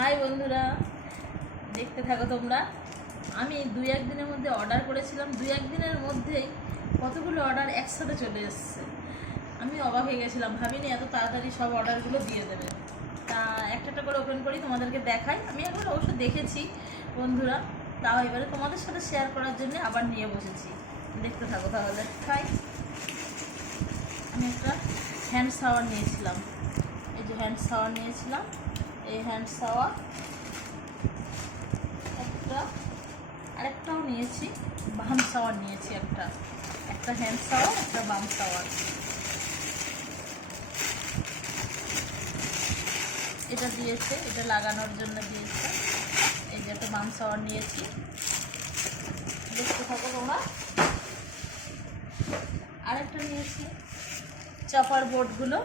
High বন্ধুরা, দেখতে থাকো তোমরা। আমি দুই এক দিনের মধ্যে অর্ডার করেছিলাম, দুই এক দিনের মধ্যেই কতগুলো অর্ডার একসাথে চলে এসছে। আমি অবাক হয়ে গেছিলাম, ভাবিনি এত তাড়াতাড়ি সব অর্ডারগুলো দিয়ে দেবে। তা একটা একটা করে ওপেন করি, তোমাদেরকে দেখাই। আমি এখন অবশ্য দেখেছি বন্ধুরা, তাও এবারে তোমাদের সাথে শেয়ার করার জন্য আবার নিয়ে বসেছি। দেখতে থাকো তাহলে। তাই আমি একটা হ্যান্ড শাওয়ার নিয়েছিলাম, এই যে হ্যান্ড শাওয়ার নিয়েছিলাম। এই হ্যান্ড শাওয়ার আরেকটাও নিয়েছি, বাম শাওয়ার নিয়েছি, একটা হ্যান্ড শাওয়ার, একটা বাম শাওয়ার। এটা দিয়েছে, এটা লাগানোর জন্য দিয়েছে। এই যে একটা বাম শাওয়ার নিয়েছি, দেখতে থাকো তোমরা। আরেকটা নিয়েছি চপার বোর্ডগুলো,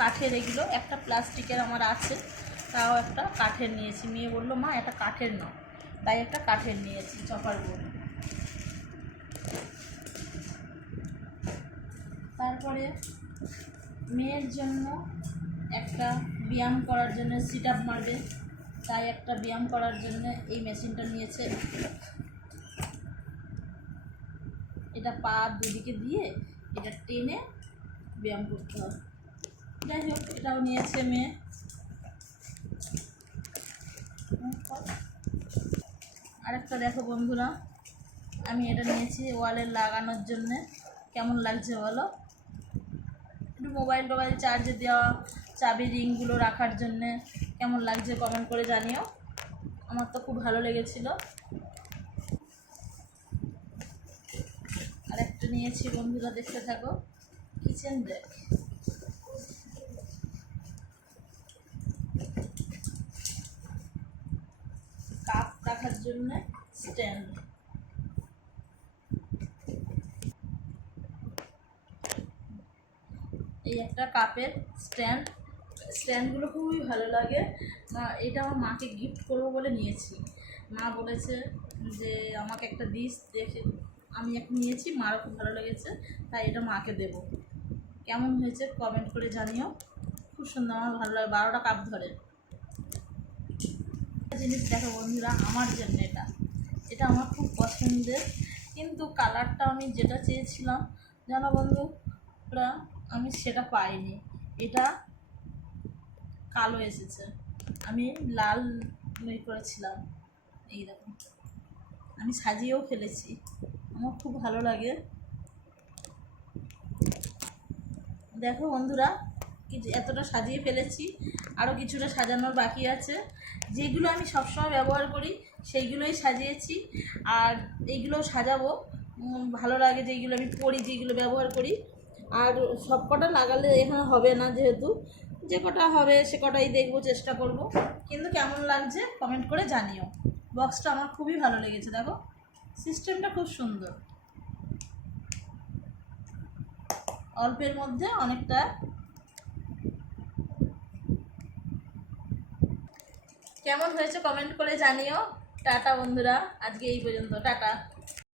কাঠের, এগুলো একটা প্লাস্টিকের আমার আছে, তাও একটা কাঠের নিয়েছি। মেয়ে বললো মা এটা কাঠের নাও, তাই একটা কাঠের নিয়েছি চপার বোর্ড। তারপরে মেয়ের জন্য একটা ব্যায়াম করার জন্য, সিট আপ মারবে, তাই একটা ব্যায়াম করার জন্য এই মেশিনটা নিয়েছে। এটা পা দুদিকে দিয়ে এটা টেনে ব্যায়াম করতে হবে। যাই হোক, এটাও নিয়েছে মেয়ে। আরেকটা দেখো বন্ধুরা, আমি এটা নিয়েছি ওয়ালে লাগানোর জন্যে। কেমন লাগছে বলো? একটু মোবাইল চার্জে দেওয়া, চাবি রিংগুলো রাখার জন্যে কেমন লাগছে কমেন্ট করে জানিও। আমার তো খুব ভালো লেগেছিল। আরেকটা নিয়েছি বন্ধুরা, দেখতে থাকো, কিচেন র্যাক। কাপ রাখার জন্য স্ট্যান্ড। এই একটা কাপের স্ট্যান্ডগুলো খুবই ভালো লাগে। এটা আমার মাকে গিফট করবো বলে নিয়েছি। মা বলেছে যে আমাকে একটা দিস, দেখে আমি এখন নিয়েছি, মারও খুব ভালো লেগেছে, তাই এটা মাকে দেবো। কেমন হয়েছে কমেন্ট করে জানিও। খুব সুন্দর, আমার ভালো লাগে, 12টা কাপ ধরে। জিনিস দেখো বন্ধুরা, আমার জন্য এটা আমার খুব পছন্দের, কিন্তু কালারটা আমি যেটা চেয়েছিলাম জানো বন্ধুরা, আমি সেটা পাইনি। এটা কালো এসেছে, আমি লাল করেছিলাম। এই রকম আমি সাজিয়েও ফেলেছি, আমার খুব ভালো লাগে। দেখো বন্ধুরা, এতটা সাজিয়ে ফেলেছি, আরও কিছুটা সাজানোর বাকি আছে। যেগুলো আমি সবসময় ব্যবহার করি সেইগুলোই সাজিয়েছি, আর এইগুলোও সাজাবো। ভালো লাগে যেইগুলো আমি পরি, যেগুলো ব্যবহার করি। আর সব কটা লাগালে এখানে হবে না, যেহেতু যে কটা হবে সে কটাই দেখবো, চেষ্টা করব। কিন্তু কেমন লাগছে কমেন্ট করে জানিও। বক্সটা আমার খুবই ভালো লেগেছে, দেখো সিস্টেমটা খুব সুন্দর, অল্পের মধ্যে অনেকটা। কেমন হয়েছে কমেন্ট করে জানিও। টাটা বন্ধুরা, আজকে এই পর্যন্ত, টাটা।